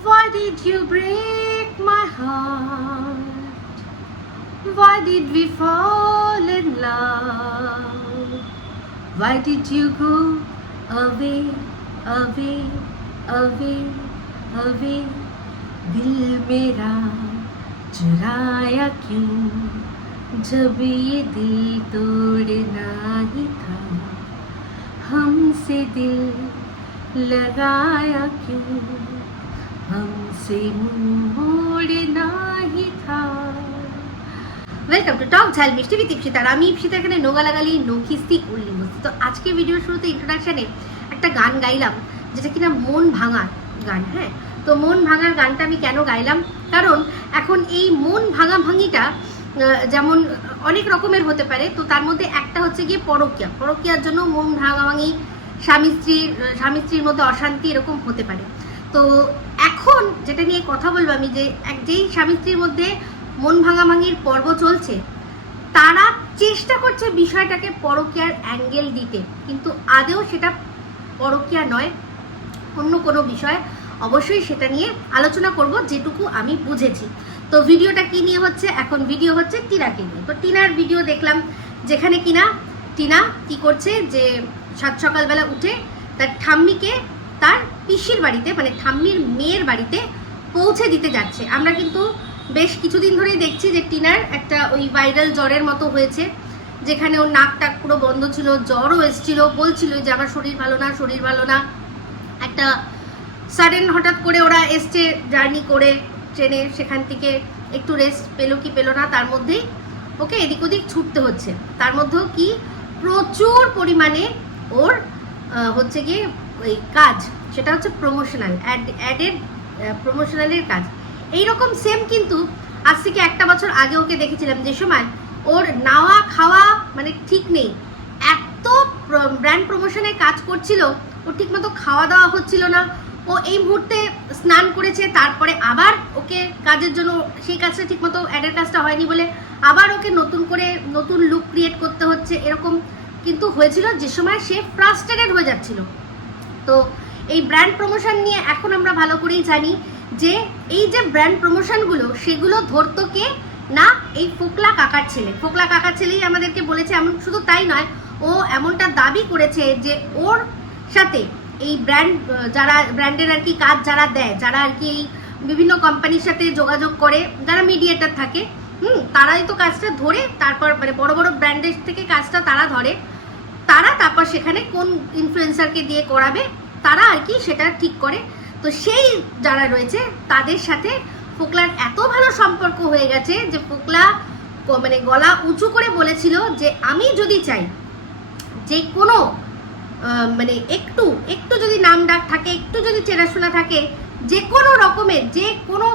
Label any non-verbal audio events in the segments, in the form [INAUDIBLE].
Why did you break my heart? Why did we fall in love? Why did you go away, away, away, away? दिल मेरा चुराया क्यों जब ये दिल तोड़ना ही था हमसे दिल लगाया क्यों हमसे मुंह मोड़ना ही था ওয়েলকাম টু টক ঝাল মিষ্টি বিত ইপসিতার আমি ইপসিতা এখানে নোগালাগালি নৌখিস্তি উল্লি বস্তি তো আজকে ভিডিওর শুরুতে ইন্ট্রোডাকশানে একটা গান গাইলাম যেটা কিনা মন ভাঙার গান হ্যাঁ তো মন ভাঙার গানটা আমি কেন গাইলাম কারণ এখন এই মন ভাঙা ভাঙিটা আহ, যেমন অনেক রকমের হতে পারে তো তার মধ্যে একটা হচ্ছে গিয়ে পরকিয়া পরকিয়ার জন্য মন ভাঙাভাঙি স্বামী স্ত্রীর স্বামী স্ত্রীর মধ্যে অশান্তি এরকম হতে পারে তো এখন যেটা নিয়ে কথা বলব আমি যে এক যেই স্বামী স্ত্রীর মধ্যে মন ভাঙাভাঙির পর্ব চলছে, তারা চেষ্টা করছে বিষয়টাকে পরকিয়ার অ্যাঙ্গেল দিতে। কিন্তু আদেও সেটা পরকিয়া নয়, অন্য কোনো বিষয়। অবশ্যই সেটা নিয়ে আলোচনা করব, যেটুকু আমি বুঝেছি। তো ভিডিওটা কি নিয়ে হচ্ছে? এখন ভিডিও হচ্ছে টিনাকে নিয়ে। তো টিনার ভিডিও দেখলাম যেখানে কিনা, টিনা কি করছে যে সাত সকালবেলা উঠে তার ঠাম্মিকে তার পিসির বাড়িতে মানে ঠাম্মির মেয়ের বাড়িতে পৌঁছে দিতে যাচ্ছে। আমরা কিন্তু বেশ কিছুদিন ধরেই দেখছি যে টিনার একটা ওই ভাইরাল জ্বরের মতো হয়েছে, যেখানে ওর নাক টাক পুরো বন্ধ ছিল, জ্বরও এসেছিল, বলছিল যে আমার শরীর ভালো না, শরীর ভালো না। একটা সাডেন হঠাৎ করে ওরা এসছে জার্নি করে ট্রেনে, সেখান থেকে একটু রেস্ট পেল কি পেল না, তার মধ্যেই ওকে এদিক ওদিক ছুটতে হচ্ছে। তার মধ্যেও কি? প্রচুর পরিমাণে ওর হচ্ছে গিয়ে ওই কাজ, সেটা হচ্ছে প্রমোশনাল অ্যাড অ্যাডেড প্রমোশনালের কাজ। এই রকম সেম কিন্তু আজ থেকে একটা বছর আগে ওকে দেখেছিলাম যে সময় ওর নাওয়া খাওয়া মানে ঠিক নেই। এত ব্র্যান্ড প্রমোশনে কাজ করছিল, ও ঠিকমতো খাওয়া দাওয়া হচ্ছিল না। ও এই মুহূর্তে স্নান করেছে, তারপরে আবার ওকে কাজের জন্য, সেই কাজটা ঠিকমতো অ্যাডের কাজটা হয়নি বলে আবার ওকে নতুন করে, নতুন লুক ক্রিয়েট করতে হচ্ছে, এরকম কিন্তু হয়েছিল যে সময় সে ফ্রাস্ট্রেটেড হয়ে যাচ্ছিল। তো এই ব্র্যান্ড প্রমোশন নিয়ে এখন আমরা ভালো করেই জানি যে এই যে ব্র্যান্ড প্রমোশনগুলো সেগুলো ধরতো কে? না, এই ফোকলা কাকার ছেলে। ফোকলা কাকার ছেলেই আমাদেরকে বলেছে, এমন শুধু তাই নয়, ও এমনটা দাবি করেছে যে ওর সাথে এই ব্র্যান্ড যারা ব্র্যান্ডের আর কি কাজ যারা দেয়, যারা আর কি এই বিভিন্ন কোম্পানির সাথে যোগাযোগ করে, যারা মিডিয়েটার থাকে, হুম, তারাই তো কাজটা ধরে, তারপর মানে বড় বড় ব্র্যান্ডের থেকে কাজটা তারা ধরে। তারা তারপর সেখানে কোন ইনফ্লুয়েন্সারকে দিয়ে করাবে, তারা আর কি সেটা ঠিক করে। তো সেই যারা রয়েছে, তাদের সাথে ফোকলার এত ভালো সম্পর্ক হয়ে গেছে যে ফোকলা মানে গলা উঁচু করে বলেছিল যে আমি যদি চাই যে কোনো মানে একটু একটু যদি নাম ডাক থাকে, একটু যদি চেনাশোনা থাকে, যে কোনো রকমের, যে কোনো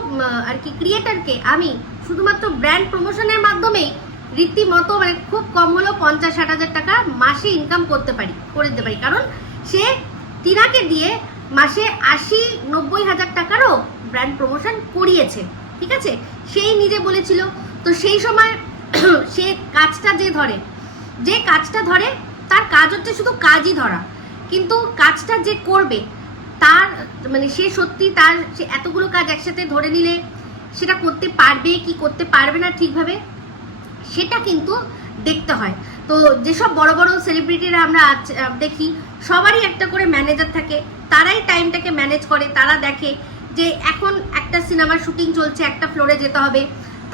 আর কি ক্রিয়েটারকে আমি শুধুমাত্র ব্র্যান্ড প্রমোশনের মাধ্যমেই রীতিমতো মানে খুব কম হলেও পঞ্চাশ, ষাট হাজার টাকা মাসে ইনকাম করতে পারি, করে দিতে পারি। কারণ সে টিনাকে দিয়ে মাসে আশি, নব্বই হাজার টাকারও ব্র্যান্ড প্রমোশন করিয়েছে, ঠিক আছে? সেই নিজে বলেছিল। তো সেই সময় [CLEARS THROAT] সে কাজটা যে ধরে, যে কাজটা ধরে, তার কাজ হচ্ছে শুধু কাজই ধরা। কিন্তু কাজটা যে করবে, তার মানে সে সত্যি তার সে এতগুলো কাজ একসাথে ধরে নিলে, সেটা করতে পারবে কি করতে পারবে না ঠিকভাবে? সেটা কিন্তু দেখতে হয়। তো যেসব বড় বড় সেলিব্রিটিরা আমরা দেখি, সবারই একটা করে ম্যানেজার থাকে, তারাই টাইমটাকে ম্যানেজ করে, তারা দেখে যে এখন একটা সিনেমার শুটিং চলছে, একটা ফ্লোরে যেতে হবে।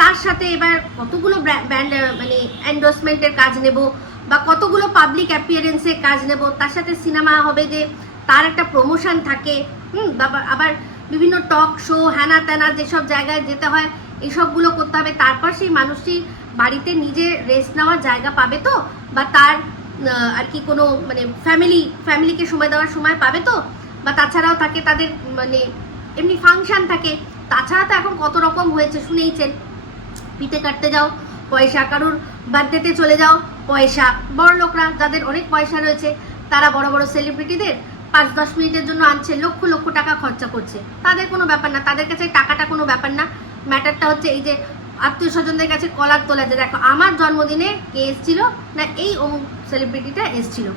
তার সাথে এবার কতগুলো ব্র্যান্ড মানে এন্ডোর্সমেন্টের কাজ নেব বা কতগুলো পাবলিক অ্যাপিয়ারেন্সের কাজ নেব, তার সাথে সিনেমা হবে যে তার একটা প্রমোশন থাকে, হুম আবার বিভিন্ন টক শো হ্যানা ত্যানা যেসব জায়গায় যেতে হয়, এসবগুলো করতে হবে। তারপর সেই মানুষটি বাড়িতে নিজে রেস্ট নেওয়ার জায়গা পাবে তো? বা তার আর কি কোনো মানে ফ্যামিলি ফ্যামিলিকে সময় দেওয়ার সময় পাবে তো? বা তাছাড়াও থাকে তাদের মানে এমনি ফাংশন থাকে। তাছাড়া তো এখন কত রকম হয়েছে শুনেইছেন। পিঠে কাটতে যাও, পয়সা কারুর বার্থডেতে চলে যাও, পয়সা। বড় লোকরা যাদের অনেক পয়সা রয়েছে, তারা বড় বড় সেলিব্রিটিদের পাঁচ দশ মিনিটের জন্য আনছে, লক্ষ লক্ষ টাকা খরচা করছে। তাদের কোনো ব্যাপার না, তাদের কাছে টাকাটা কোনো ব্যাপার না। ম্যাটারটা হচ্ছে এই যে আত্মীয় স্বজনদের কাছে কলার তোলা যে দেখো, আমার জন্মদিনে কে এসেছিল না এই অমুক সেলিব্রিটিটা এসেছিল।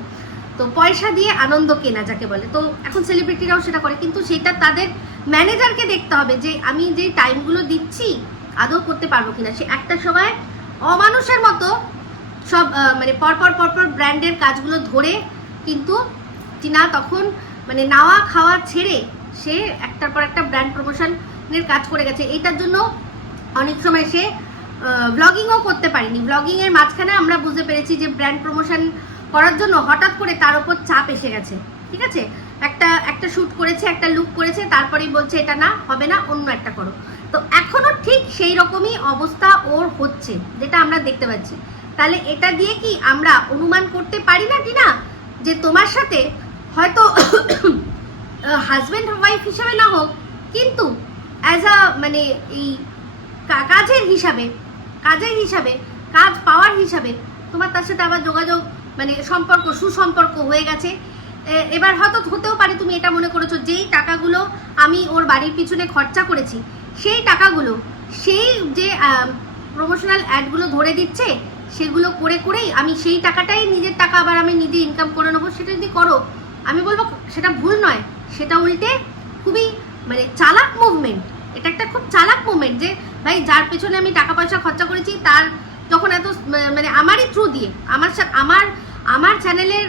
তো পয়সা দিয়ে আনন্দ কেনা যাকে বলে। তো এখন সেলিব্রিটিরাও সেটা করে, কিন্তু সেটা তাদের ম্যানেজারকে দেখতে হবে যে আমি যে টাইমগুলো দিচ্ছি, আদৌ করতে পারব কিনা। সে একটা সময় অমানুষের মতো সব মানে পরপর পরপর ব্র্যান্ডের কাজগুলো ধরে কিন্তু টিনা তখন মানে নাওয়া খাওয়া ছেড়ে সে একটার পর একটা ব্র্যান্ড প্রমোশনের কাজ করে গেছে। এইটার জন্য অনেক সময় সে ব্লগিংও করতে পারিনি। ব্লগিংয়ের মাঝখানে আমরা বুঝতে পেরেছি যে ব্র্যান্ড প্রমোশন করার জন্য হঠাৎ করে তার উপর চাপ এসে গেছে। ঠিক আছে? একটা একটা শ্যুট করেছে, একটা লুক করেছে, তারপরেই বলছে, এটা না, হবে না, অন্য একটা করো। তো এখনও ঠিক সেই রকমই অবস্থা ওর হচ্ছে, যেটা আমরা দেখতে পাচ্ছি। তাহলে এটা দিয়ে কি আমরা অনুমান করতে পারি না, টিনা? যে তোমার সাথে হয়তো [COUGHS] হাজব্যান্ড ওয়াইফ হিসাবে না হোক, কিন্তু অ্যাজ আ মানে এই কাজের হিসাবে কাজের হিসাবে, কাজ পাওয়ার হিসাবে তোমার তার সাথে আবার যোগাযোগ মানে সম্পর্ক, সুসম্পর্ক হয়ে গেছে। এবার হয়তো হতেও পারে তুমি এটা মনে করেছ, যেই টাকাগুলো আমি ওর বাড়ির পিছনে খরচা করেছি, সেই টাকাগুলো, সেই যে প্রমোশনাল অ্যাডগুলো ধরে দিচ্ছে, সেগুলো করে করেই আমি সেই টাকাটাই নিজের টাকা আবার আমি নিজে ইনকাম করে নেব, সেটা যদি করো, আমি বলব সেটা ভুল নয়, সেটা উল্টে খুবই মানে চালাক মুভমেন্ট এটা একটা খুব চালাক মুভমেন্ট যে ভাই, যার পেছনে আমি টাকা পয়সা খরচা করেছি, তার যখন এত মানে আমারই থ্রু দিয়ে, আমার আমার আমার চ্যানেলের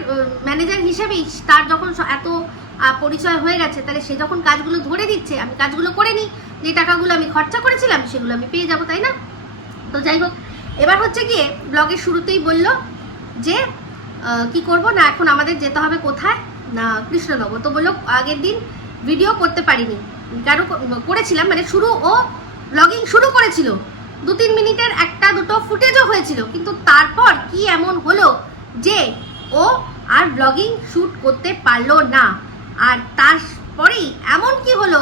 ম্যানেজার হিসেবেই তার যখন এত পরিচয় হয়ে গেছে, তাহলে সে যখন কাজগুলো ধরে দিচ্ছে, আমি কাজগুলো করে নিই, যে টাকাগুলো আমি খরচা করেছিলাম, সেগুলো আমি পেয়ে যাব, তাই না? তো যাই হোক, এবার হচ্ছে গিয়ে ব্লগের শুরুতেই বলল যে কি করব? না, এখন আমাদের যেতে হবে কোথায়? না, কৃষ্ণনগর। তো বলল, আগের দিন ভিডিও করতে পারিনি। কেন করেছিলাম মানে শুরু ও ব্লগিং শুরু করেছিল। দু তিন মিনিটের একটা দুটো ফুটেজও হয়েছিল, কিন্তু তারপর কি এমন হলো যে ও আর ব্লগিং শ্যুট করতে পারল না? আর তারপরেই এমন কি হলো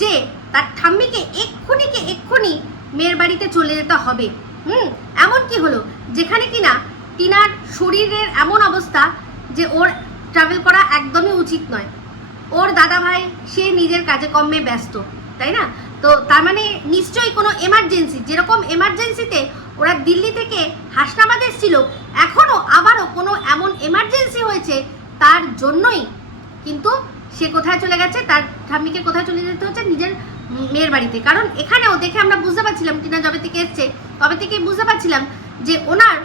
যে তার ঠাম্মিকে এক্ষুনিকে এক্ষুনি মেয়ের বাড়িতে চলে যেতে হবে। হুম, এমন কি হলো? যেখানে কিনা টিনার শরীরের এমন অবস্থা যে ওর ট্রাভেল করা একদমই উচিত নয়। ওর দাদা ভাই সে নিজের কাজে কর্মে ব্যস্ত, তাই না? তো তার মানে নিশ্চয়ই কোনো এমার্জেন্সি যেরকম এমার্জেন্সিতে ওরা দিল্লি থেকে হাসনাবাদ এসেছিল এখনও আবারও কোনো এমন এমার্জেন্সি হয়েছে তার জন্যই। কিন্তু সে কোথায় চলে গেছে, তার ঠাম্মিকে কোথায় চলে যেতে হচ্ছে নিজের মেয়ের বাড়িতে। কারণ এখানেও দেখে আমরা বুঝতে পারছিলাম টিনা যবে থেকে এসছে, তবে থেকে বুঝতে পারছিলাম যে ওনার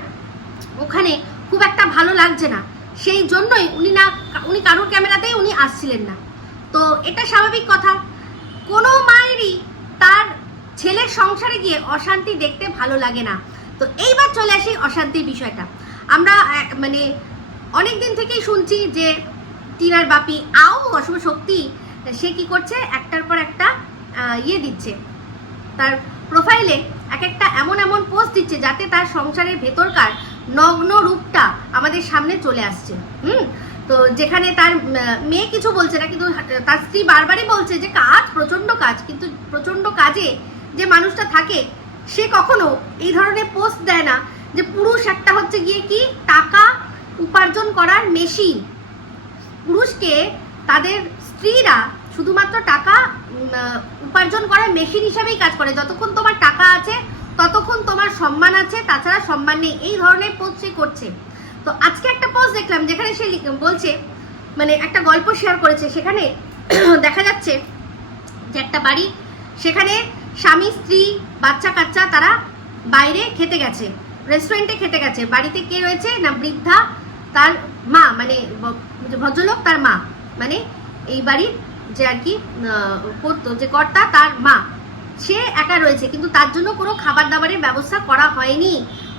ওখানে খুব একটা ভালো লাগছে না। সেই জন্যই উনি না, উনি কারোর ক্যামেরাতেই উনি আসছিলেন না। তো এটা স্বাভাবিক কথা। কোনো মায়েরই তার ছেলের সংসারে গিয়ে অশান্তি দেখতে ভালো লাগে না। তো এইবার চলে আসি অশান্তির বিষয়টা। আমরা মানে অনেক দিন থেকেই শুনছি যে টিনার বাপি আও অশুভ শক্তি, সে কি করছে? একটার পর একটা ইয়ে দিচ্ছে। তার প্রোফাইলে এক একটা এমন এমন পোস্ট দিচ্ছে যাতে তার সংসারের ভেতরকার নগ্ন রূপটা আমাদের সামনে চলে আসছে। হুম? তো যেখানে তার মেয়ে কিছু বলছে না, কিন্তু তার স্ত্রী বারবারই বলছে যে কাজ প্রচণ্ড কাজ, কিন্তু প্রচণ্ড কাজে যে মানুষটা থাকে, সে কখনো এই ধরনের পোস্ট দেয় না যে পুরুষ একটা হচ্ছে গিয়ে কি টাকা উপার্জন করার মেশিন পুরুষকে তাদের স্ত্রীরা শুধুমাত্র টাকা উপার্জন করার মেশিন হিসাবেই কাজ করে। যতক্ষণ তোমার টাকা আছে, ততক্ষণ তোমার সম্মান আছে, তাছাড়া সম্মান নেই। এই ধরনের পোস্ট সে করছে। তো আজকে একটা পোস্ট দেখলাম যেখানে সে বলছে মানে একটা গল্প শেয়ার করেছে। সেখানে [CLEARS THROAT] দেখা যাচ্ছে যে একটা বাড়ি, সেখানে স্বামী, স্ত্রী, বাচ্চা, কাচ্চা, তারা বাইরে খেতে গেছে। রেস্টুরেন্টে খেতে গেছে। বাড়িতে কে রয়েছে? না, বৃদ্ধা, তার মা মানে ভদ্রলোক, তার মা। মানে এই বাড়ির যে আর কি করতো, যে কর্তা, তার মা। সে একা রয়েছে, কিন্তু তার জন্য কোনো খাবার দাবারের ব্যবস্থা করা হয়নি।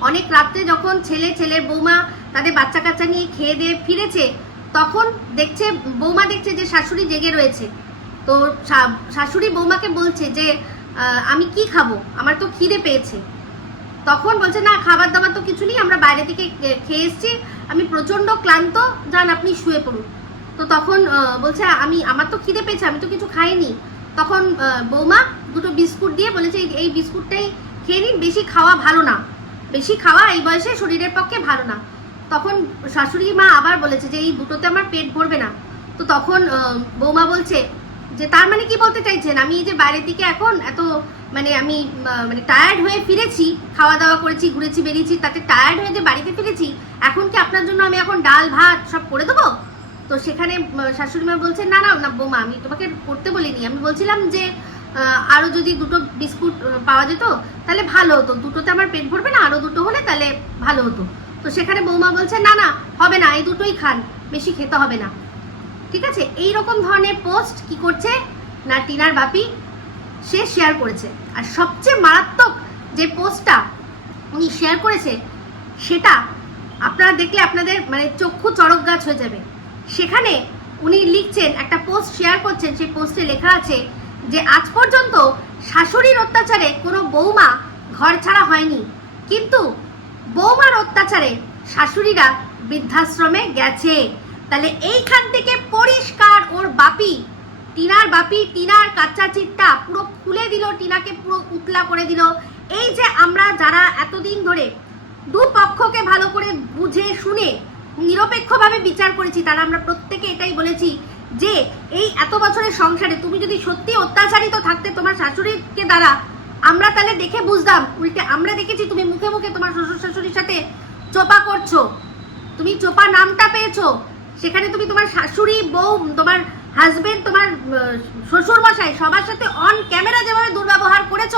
অনেক রাত্রে যখন ছেলে, ছেলের বৌমা তাদের বাচ্চা কাচ্চা নিয়ে খেয়ে দিয়ে ফিরেছে, তখন দেখছে, বৌমা দেখছে যে শাশুড়ি জেগে রয়েছে। তো শাশুড়ি বৌমাকে বলছে যে আমি কি খাব? আমার তো খিদে পেয়েছে। তখন বলছে, না খাবার দাবার তো কিছু নেই, আমরা বাইরে থেকে খেয়ে এসেছি। আমি প্রচণ্ড ক্লান্ত, যান, আপনি শুয়ে পড়ুন। তো তখন বলছে, আমি, আমার তো খিদে পেয়েছে, আমি তো কিছু খাইনি। তখন বৌমা দুটো বিস্কুট দিয়ে বলেছে, "এই- এই বিস্কুটটাই খেয়ে নিন, বেশি খাওয়া ভালো না। বেশি খাওয়া এই বয়সে শরীরের পক্ষে ভালো না। তখন শাশুড়ি মা আবার বলেছে যে, এই দুটোতে আমার পেট ভরবে না। তো তখন বৌমা বলছে যে, তার মানে কি বলতে চাইছেন? আমি যে বাইরের দিকে এখন এত মানে আমি মানে টায়ার্ড হয়ে ফিরেছি খাওয়া দাওয়া করেছি, ঘুরেছি, বেরিয়েছি, তাতে টায়ার্ড হয়ে যে বাড়িতে ফিরেছি, এখন কি আপনার জন্য আমি এখন ডাল, ভাত সব করে দেবো? তো সেখানে শাশুড়ি মা বলছে, না না না, বৌমা, আমি তোমাকে করতে বলিনি। আমি বলছিলাম যে আরও যদি দুটো বিস্কুট পাওয়া যেত, তাহলে ভালো হতো। দুটোতে আমার পেট ভরবে না আরও দুটো হলে তাহলে ভালো হতো। তো সেখানে বৌমা বলছে, না না, হবে না, এই দুটোই খান, বেশি খেতে হবে না। ঠিক আছে? এই রকম ধরনের পোস্ট কি করছে? না, টিনার বাপি, সে শেয়ার করেছে। আর সবচেয়ে মারাত্মক যে পোস্টটা উনি শেয়ার করেছে, সেটা আপনারা দেখলে আপনাদের মানে চক্ষু চড়ক গাছ হয়ে যাবে। সেখানে উনি লিখছেন, একটা পোস্ট শেয়ার করছেন, সেই পোস্টে লেখা আছে যে, আজ পর্যন্ত শাশুড়ির অত্যাচারে কোনো বৌমা ঘর ছাড়া হয়নি। কিন্তু বৌমার অত্যাচারে শাশুড়িরা বৃদ্ধাশ্রমে গেছে। তাহলে এইখান থেকে পরিষ্কার ওর বাপি। টিনার বাপি, টিনার কাচ্চা চিটটা পুরো খুলে দিল, টিনাকে পুরো উতলা করে দিল। এই যে আমরা যারা এতদিন ধরে দু পক্ষকে ভালো করে বুঝে শুনে নিরপেক্ষভাবে বিচার করেছি তারা আমরা প্রত্যেকে এটাই বলেছি যে এই এত বছরের সংসারে তুমি যদি সত্যি অত্যাচারিত থাকতে তোমার শাশুড়িকে দ্বারা আমরা তাহলে দেখে বুঝতাম উল্টে আমরা দেখেছি তুমি মুখে মুখে তোমার শ্বশুর শাশুড়ির সাথে চোপা করছ। তুমি চোপা নামটা পেয়েছ। সেখানে তুমি তোমার শাশুড়ি, বউ, তোমার হাজবেন্ড তোমার শ্বশুর মশাই সবার সাথে অন ক্যামেরা যেভাবে দুর্ব্যবহার করেছ,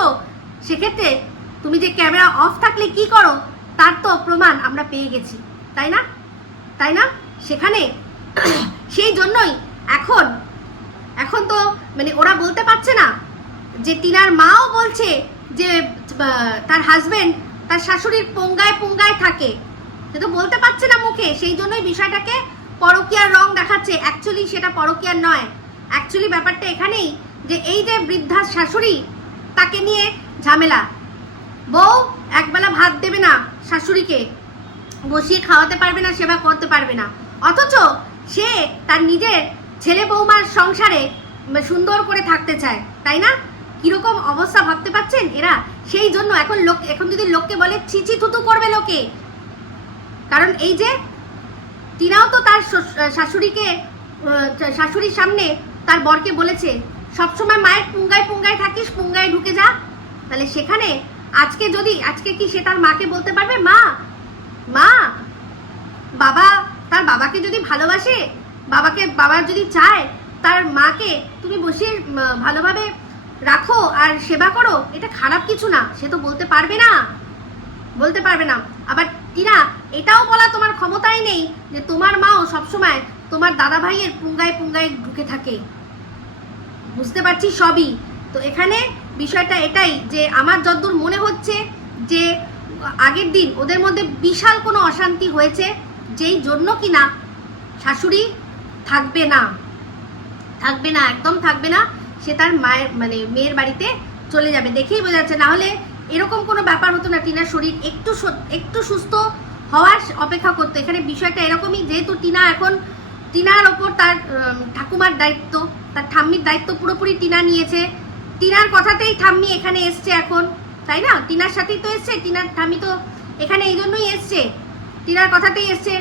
সেক্ষেত্রে তুমি যে ক্যামেরা অফ থাকলে কি করো, তার তো প্রমাণ আমরা পেয়ে গেছি। তাই না? তাই না? সেখানে সেই জন্যই এখন এখন তো মানে ওরা বলতে পারছে না যে তিনার মাও বলছে যে তার হাজবেন্ড তার শাশুড়ির পোঙ্গায় পোঙ্গায় থাকে। সে তো বলতে পারছে না মুখে, সেই জন্যই বিষয়টাকে পরকীয়ার রং দেখাচ্ছে। অ্যাকচুয়ালি সেটা পরকীয়ার নয়। অ্যাকচুয়ালি ব্যাপারটা এখানেই যে এই যে বৃদ্ধা শাশুড়ি, তাকে নিয়ে ঝামেলা। বউ একবেলা ভাত দেবে না শাশুড়িকে, বসিয়ে খাওয়াতে পারবে না, সেবা করতে পারবে না। অথচ সে তার নিজের ছেলে বৌমার সংসারে সুন্দর করে থাকতে চায়, তাই না? কীরকম অবস্থা ভাবতে পাচ্ছেন এরা? সেই জন্য এখন লোক এখন যদি লোককে বলে ছিচি থুতু করবে লোকে। কারণ এই যে টিনাও তো তার শাশুড়িকে শাশুড়ির সামনে তার বরকে বলেছে, সবসময় মায়ের পুঙ্গায় পুঙ্গায় থাকিস, পুঙ্গায় ঢুকে যা। তাহলে সেখানে আজকে যদি, আজকে কি সে তার মাকে বলতে পারবে? মা মা, বাবা, তার বাবাকে যদি ভালোবাসে, বাবাকে, বাবা যদি চায়, তার মাকে তুমি বসিয়ে ভালোভাবে রাখো আর সেবা করো, এটা খারাপ কিছু না, সে তো বলতে পারবে না। বলতে পারবে না। আবার টিনা, এটাও বলা তোমার ক্ষমতাই নেই যে তোমার মাও সবসময় তোমার দাদা ভাইয়ের পুঙ্গায় পুঙ্গায় ঢুকে থাকে। বুঝতে পারছি সবই। তো এখানে বিষয়টা এটাই যে আমার যতদূর মনে হচ্ছে যে আগের দিন ওদের মধ্যে বিশাল কোনো অশান্তি হয়েছে, যেই জন্য কিনা শাশুড়ি থাকবে না। থাকবে না, একদম থাকবে না। সে তার মায়ের মানে মেয়ের বাড়িতে চলে যাবে। দেখেই বোঝা যাচ্ছে না হলে এরকম কোনো ব্যাপার হতো না টিনার শরীর একটু একটু সুস্থ হওয়ার অপেক্ষা করতো। এখানে বিষয়টা এরকমই, যেহেতু টিনা এখন, টিনার ওপর তার ঠাকুমার দায়িত্ব, তার ঠাম্মির দায়িত্ব পুরোপুরি টিনা নিয়েছে। টিনার কথাতেই ঠাম্মি এখানে এসছে এখন, তাই না? টিনার সাথেই তো এসছে, টিনার ঠাম্মি তো এখানে এই জন্যই এসছে। টিনার কথাতেই এসছে,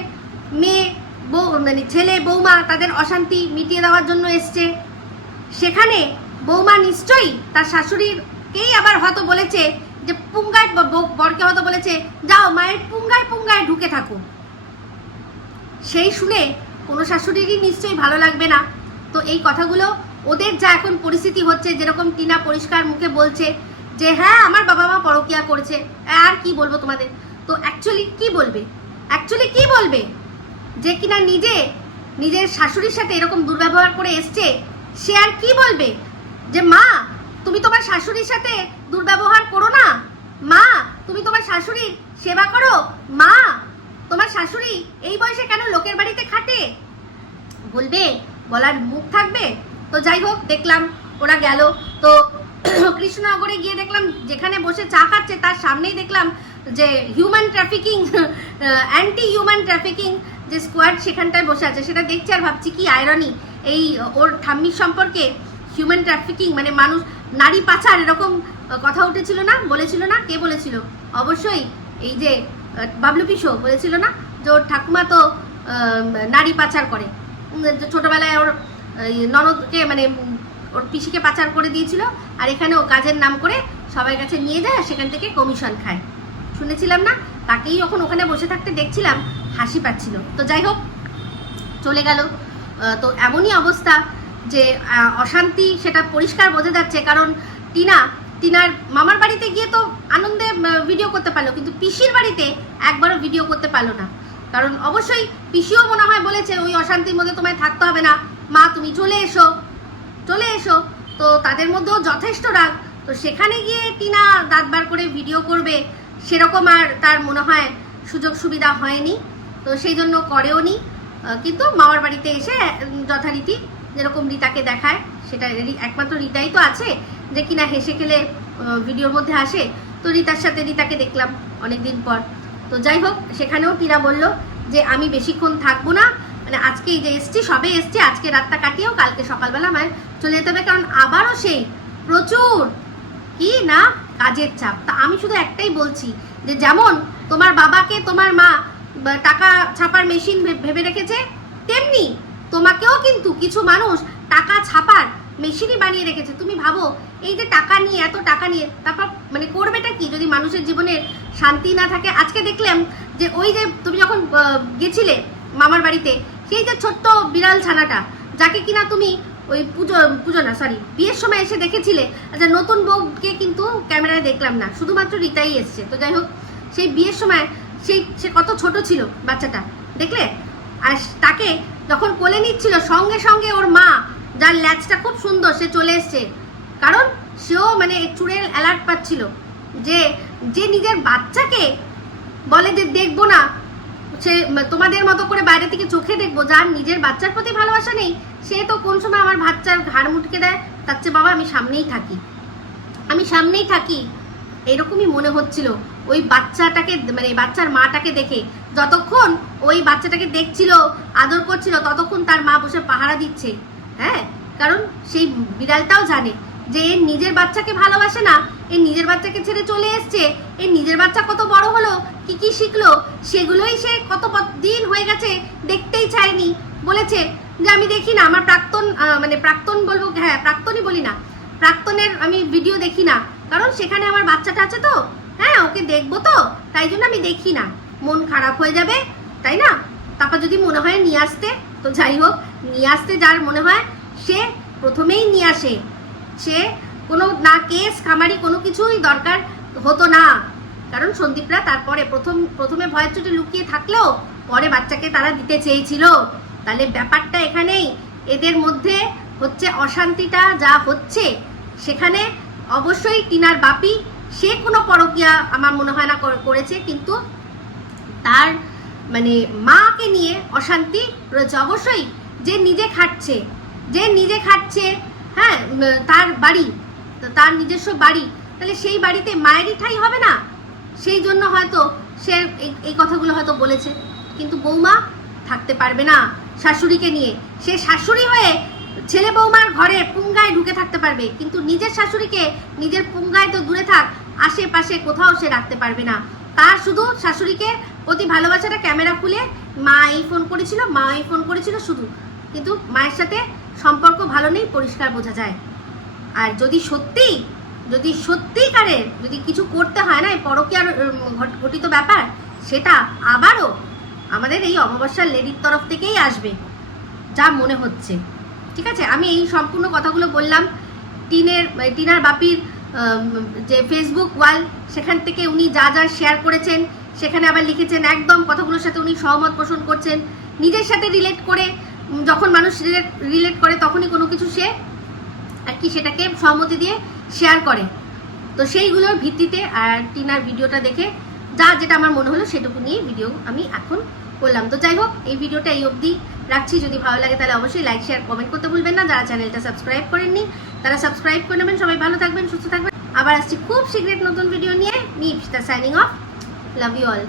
মেয়ে, বউ মানে ছেলে, বৌমা তাদের অশান্তি মিটিয়ে দেওয়ার জন্য এসছে। সেখানে বৌমা নিশ্চয়ই তার শাশুড়িরকেই আবার হয়তো বলেছে যে পুঙ্গায় বরকে হয়তো বলেছে, যাও মায়ের পুঙ্গায় পুঙ্গায় ঢুকে থাকো। সেই শুনে কোনো শাশুড়িরই নিশ্চয়ই ভালো লাগবে না। তো এই কথাগুলো ওদের যা এখন পরিস্থিতি হচ্ছে, যেরকম টিনা পরিষ্কার মুখে বলছে যে হ্যাঁ আমার বাবা মা পরকিয়া করেছে, আর কি বলব তোমাদের? তো অ্যাকচুয়ালি কি বলবে? অ্যাকচুয়ালি কি বলবে? যে কিনা নিজে, নিজের শাশুড়ির সাথে এরকম দুর্ব্যবহার করে এসছে সে আর কি বলবে? যে মা, তুমি তোমার শাশুড়ির সাথে দুর্ব্যবহার করো না। মা, তুমি তোমার শাশুড়ির সেবা করো। মা, তোমার শাশুড়ি এই বয়সে কেন লোকের বাড়িতে খাটে? বলবে বলার মুখ থাকবে? তো যাই হোক, দেখলাম, ওরা গেল। তো [CLEARS THROAT] কৃষ্ণনগরে গিয়ে দেখলাম, যেখানে বসে চা খাচ্ছে, তার সামনেই দেখলাম যে human trafficking anti human trafficking যে স্কোয়াড সেখানটায় বসে আছে। সেটা দেখছি আর ভাবছি কি আয়রনি এই, ওর ঠাম্মির সম্পর্কে হিউম্যান ট্রাফিকিং মানে মানুষ, নারী পাচার এরকম কথা উঠেছিল না? বলেছিল না? কে বলেছিল? অবশ্যই এই যে বাবলু পিসো বলেছিল না? যে ওর ঠাকুমা তো নারী পাচার করে। ছোটবেলায় ওর ননদকে মানে ওর পিসিকে পাচার করে দিয়েছিল, আর এখানে ও কাজের নাম করে সবার কাছে নিয়ে যায় সেখান থেকে কমিশন খায়। শুনেছিলাম না? তাকেই যখন ওখানে বসে থাকতে দেখছিলাম, হাসি পাচ্ছিল। তো যাই হোক, চলে গেল। তো এমনই অবস্থা যে অশান্তি সেটা পরিষ্কার বোঝা যাচ্ছে। কারণ টিনা, টিনার মামার বাড়িতে গিয়ে তো আনন্দে ভিডিও করতে পারল, কিন্তু পিসির বাড়িতে একবারও ভিডিও করতে পারল না। কারণ অবশ্যই পিসিও মনে হয় বলেছে, ওই অশান্তির মধ্যে তোমায় থাকতে হবে না। মা, তুমি চলে এসো। চলে এসো। তো তাদের মধ্যেও যথেষ্ট রাগ। তো সেখানে গিয়ে টিনা দাঁত বার করে ভিডিও করবে, সেরকম আর তার মনে হয় সুযোগ সুবিধা হয়নি। তো সেই জন্য করেও নি কিন্তু মামার বাড়িতে এসে যথারীতি যেরকম রীতাকে দেখায়, সেটা একমাত্র রীতাই তো আছে, যে কিনা হেসে খেলে ভিডিওর মধ্যে আসে, তো রীতার সাথে রীতাকে দেখলাম অনেকদিন পর। তো যাই হোক, সেখানেও টিনা বলল যে, আমি বেশিক্ষণ থাকব না মানে আজকে এই যে এসছি, সবে এসছি, আজকে রাতটা কাটিয়েও কালকে সকালবেলা আমার চলে যেতে হবে, কারণ আবারও সেই প্রচুর, কি না, কাজের চাপ। তা আমি শুধু একটাই বলছি যে, যেমন তোমার বাবাকে, তোমার মা টাকা ছাপার মেশিন ভেবে রেখেছে, তেমনি তোমাকেও কিন্তু কিছু মানুষ টাকা ছাপার মেশিনই বানিয়ে রেখেছে। তুমি ভাবো, এই যে টাকা নিয়ে, এত টাকা নিয়ে, তারপর মানে করবেটা কি? যদি মানুষের জীবনে শান্তি না থাকে, আজকে দেখলাম যে ওই যে তুমি যখন গেছিলে মামার বাড়িতে, সেই যে ছোট্ট বিড়াল ছানাটা, যাকে কিনা তুমি ওই পুজো পুজো না সরি বিয়ের সময় এসে দেখেছিলে আচ্ছা নতুন বউকে কিন্তু ক্যামেরায় দেখলাম না, শুধুমাত্র রিতাই এসছে। তো যাই হোক, সেই বিয়ের সময় সেই, সে কত ছোট ছিল বাচ্চাটা, দেখলে? আর তাকে যখন কোলে নিচ্ছিল, সঙ্গে সঙ্গে ওর মা, যার ল্যাচটা খুব সুন্দর, সে চলে এসছে। কারণ সেও মানে চুড়ের অ্যালার্ট পাচ্ছিল যে যে নিজের বাচ্চাকে বলে যে, দেখব না, সে তোমাদের মতো করে বাইরে থেকে চোখে দেখব, যার নিজের বাচ্চার প্রতি ভালোবাসা নেই, সে তো কোন সময় আমার বাচ্চার ঘাড় মুটকে দেয়, তার চেয়ে বাবা আমি সামনেই থাকি। আমি সামনেই থাকি, এরকমই মনে হচ্ছিল। ওই বাচ্চাটাকে মানে বাচ্চার মাটাকে দেখে। যতক্ষণ ওই বাচ্চাটাকে দেখছিল, আদর করছিল, ততক্ষণ তার মা বসে পাহারা দিচ্ছে। হ্যাঁ? কারণ সেই বিড়ালটাও জানে যে এর নিজের বাচ্চাকে ভালোবাসে না এর নিজের বাচ্চাকে ছেড়ে চলে এসছে এর নিজের বাচ্চা কত বড় হলো, কি কি শিখলো, সেগুলোই সে কত দিন হয়ে গেছে দেখতেই চায়নি। বলেছে যে আমি দেখি না, আমার প্রাক্তন মানে প্রাক্তন বলব হ্যাঁ প্রাক্তনই বলি না। প্রাক্তনের আমি ভিডিও দেখি না। কারণ সেখানে আমার বাচ্চাটা আছে তো। ওকে দেখব তো। তাই জন্য আমি দেখি না। মন খারাপ হয়ে যাবে, তাই না? তারপর যদি মনে হয় নিয়ে আসতে, তো যাই হোক, নিয়ে আসতে যার মনে হয়, সে প্রথমেই নিয়ে আসে। সে কোনো না কেস, খামারি কোনো কিছুই দরকার হতো না। কারণ সন্দীপরা তারপরে প্রথম, প্রথমে ভয়ের চোটে লুকিয়ে থাকলেও পরে বাচ্চাকে তারা দিতে চেয়েছিল। তাহলে ব্যাপারটা এখানেই। এদের মধ্যে হচ্ছে অশান্তিটা যা হচ্ছে, সেখানে অবশ্যই টিনার বাপি সে কোনো পরকিয়া আমার মনে হয় না কর- করেছে, কিন্তু তার মানে মাকে নিয়ে অশান্তি রয়েছে। অবশ্যই যে নিজে খাচ্ছে যে নিজে খাচ্ছে হ্যাঁ তার বাড়ি, তার নিজস্ব বাড়ি, তাহলে সেই বাড়িতে মায়েরই ঠাই হবে না? সেই জন্য হয়তো সে এই কথাগুলো হয়তো বলেছে। কিন্তু বৌমা থাকতে পারবে না শাশুড়িকে নিয়ে। সে শাশুড়ি হয়ে ছেলে বৌমার ঘরে পুঙ্গায় ঢুকে থাকতে পারবে, কিন্তু নিজের শাশুড়িকে, নিজের পুঙ্গায় তো দূরে থাক আশেপাশে কোথাও সে রাখতে পারবে না। তার শুধু শাশুড়িকে প্রতি ভালোবাসাটা ক্যামেরা খুলে মা এই ফোন করেছিল, মা এই ফোন করেছিল শুধু। কিন্তু মায়ের সাথে সম্পর্ক ভালো নেই, পরিষ্কার বোঝা যায়। আর যদি সত্যি, যদি সত্যিকারের যদি কিছু করতে হয় না, এই পরকীয়ার ঘটিত ব্যাপার, সেটা আবারও আমাদের এই অমাবস্যার লেডির তরফ থেকেই আসবে, যা মনে হচ্ছে। ঠিক আছে? আমি এই সম্পূর্ণ কথাগুলো বললাম। টিনের টিনার বাপির যে ফেসবুক ওয়াল সেখান থেকে উনি যা যা শেয়ার করেছেন, সেখানে আবার লিখেছেন একদম কথাগুলোর সাথে উনি সহমত পোষণ করছেন। নিজের সাথে রিলেট করে যখন মানুষ রিলেট রিলেট করে, তখনই কোনো কিছু সে আর কি সেটাকে সহমতি দিয়ে শেয়ার করে। তো সেইগুলোর ভিত্তিতে, আর টিনার ভিডিওটা দেখে যা যেটা আমার মনে হলো, সেটুকু নিয়ে ভিডিও আমি এখন করলাম। তো যাই হোক, এই ভিডিওটা এই অবধি। রাখছি। যদি ভালো লাগে তাহলে অবশ্যই লাইক শেয়ার কমেন্ট করতে ভুলবেন না। যারা চ্যানেলটা সাবস্ক্রাইব করেননি, তারা সাবস্ক্রাইব করে নেবেন। সবাই ভালো থাকবেন, সুস্থ থাকবেন। আবার আসছি খুব শীঘ্রই নতুন ভিডিও নিয়ে। Me signing off love you all